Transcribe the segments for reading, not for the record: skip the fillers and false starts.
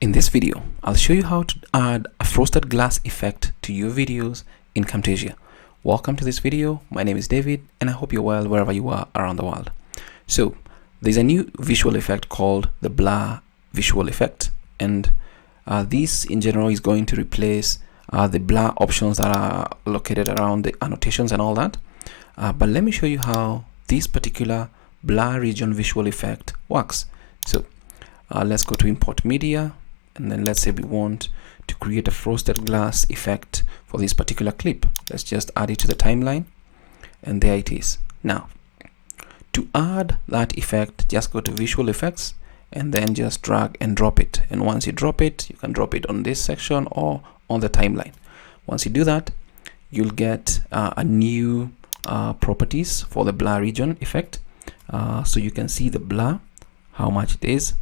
In this video, I'll show you how to add a frosted glass effect to your videos in Camtasia. Welcome to this video. My name is David and I hope you're well wherever you are around the world. So there's a new visual effect called the blur visual effect, and this in general is going to replace the blur options that are located around the annotations and all that. But let me show you how this particular blur region visual effect works. So let's go to import media, and then let's say we want to create a frosted glass effect for this particular clip. Let's just add it to the timeline, and there it is. Now to add that effect, just go to visual effects and then just drag and drop it. And once you drop it, you can drop it on this section or on the timeline. Once you do that, you'll get a new properties for the blur region effect. So you can see the blur, how much it is.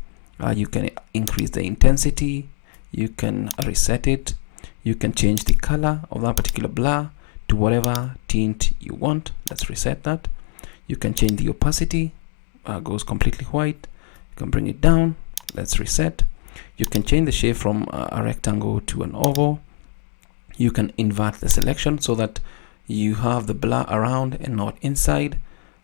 You can increase the intensity, you can reset it, you can change the color of that particular blur to whatever tint you want. Let's reset that. You can change the opacity, goes completely white. You can bring it down. Let's reset. You can change the shape from a rectangle to an oval. You can invert the selection so that you have the blur around and not inside.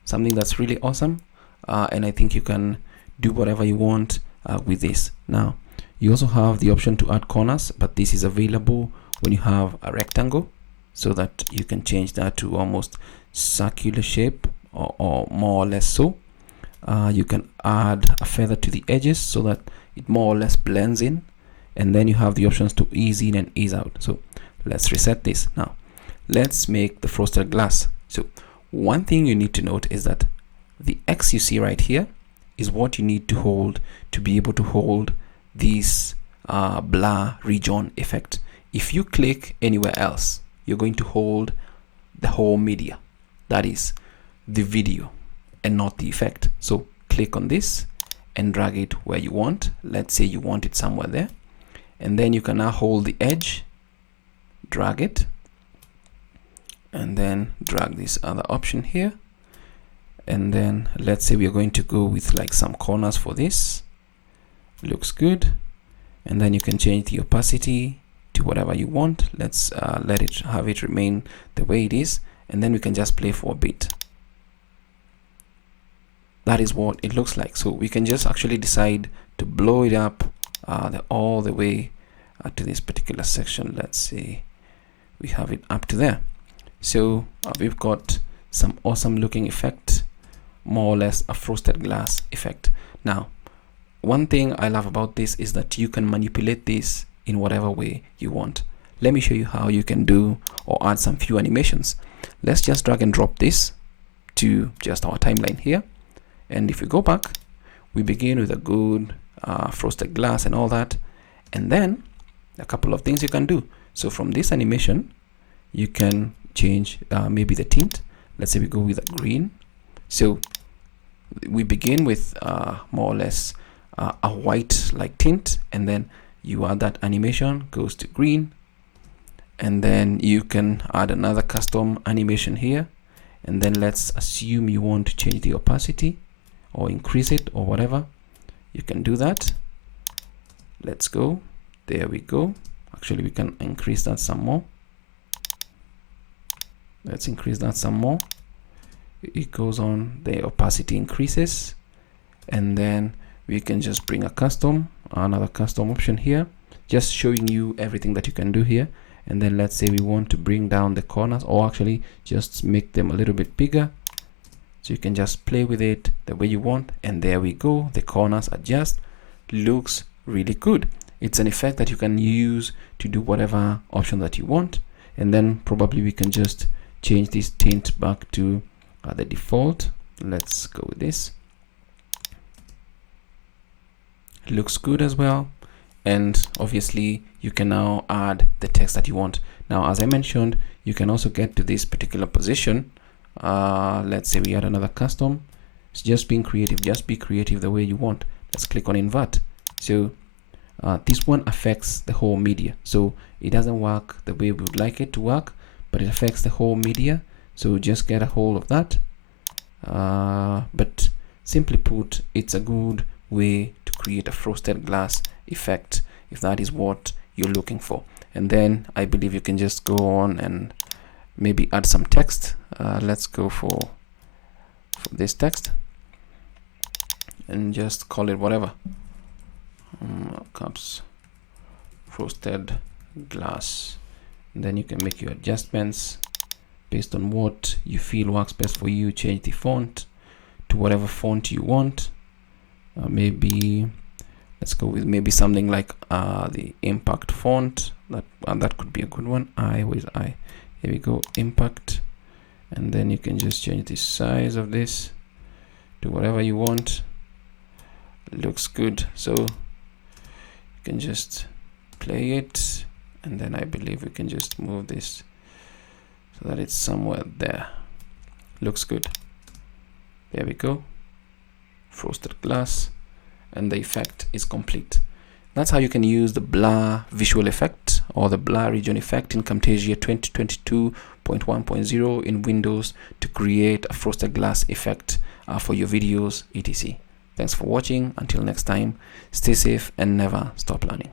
Something that's really awesome. And I think you can do whatever you want with this. Now you also have the option to add corners, but this is available when you have a rectangle, so that you can change that to almost circular shape or more or less so. You can add a feather to the edges so that it more or less blends in, and then you have the options to ease in and ease out. So let's reset this. Now let's make the frosted glass. So one thing you need to note is that the X you see right here is what you need to hold to be able to hold this blur region effect. If you click anywhere else, you're going to hold the whole media, that is the video, and not the effect. So click on this and drag it where you want. Let's say you want it somewhere there, and then you can now hold the edge, drag it, and then drag this other option here. And then let's say we are going to go with like some corners for this. Looks good. And then you can change the opacity to whatever you want. Let's let it have it remain the way it is, and then we can just play for a bit. That is what it looks like. So we can just actually decide to blow it up all the way to this particular section. Let's see, we have it up to there. So we've got some awesome looking effect, more or less a frosted glass effect. Now one thing I love about this is that you can manipulate this in whatever way you want. Let me show you how you can do or add some few animations. Let's just drag and drop this to just our timeline here, and if we go back, we begin with a good frosted glass and all that, and then a couple of things you can do. So from this animation you can change maybe the tint. Let's say we go with a green. So we begin with more or less a white like tint, and then you add that animation, goes to green, and then you can add another custom animation here, and then let's assume you want to change the opacity or increase it or whatever. You can do that. Let's go. There we go. Actually we can increase that some more. Let's increase that some more. It goes on, the opacity increases, and then we can just bring another custom option here, just showing you everything that you can do here. And then let's say we want to bring down the corners, or actually just make them a little bit bigger, so you can just play with it the way you want, and there we go, the corners adjust. Looks really good. It's an effect that you can use to do whatever option that you want, and then probably we can just change this tint back to the default. Let's go with this. Looks good as well. And obviously you can now add the text that you want. Now as I mentioned, you can also get to this particular position. Let's say we add another custom. It's just being creative. Just be creative the way you want. Let's click on invert. So this one affects the whole media, so it doesn't work the way we would like it to work, but it affects the whole media. So just get a hold of that. But simply put, it's a good way to create a frosted glass effect if that is what you're looking for. And then I believe you can just go on and maybe add some text. Let's go for this text and just call it whatever. Cups frosted glass. And then you can make your adjustments based on what you feel works best for you. Change the font to whatever font you want. Maybe let's go with maybe something like the impact font. That could be a good one. Here we go, impact. And then you can just change the size of this to whatever you want. Looks good. So you can just play it, and then I believe we can just move this so that it's somewhere there. Looks good. There we go. Frosted glass, and the effect is complete. That's how you can use the blur visual effect or the blur region effect in Camtasia 2022.1.0 in Windows to create a frosted glass effect for your videos, etc. Thanks for watching. Until next time, stay safe and never stop learning.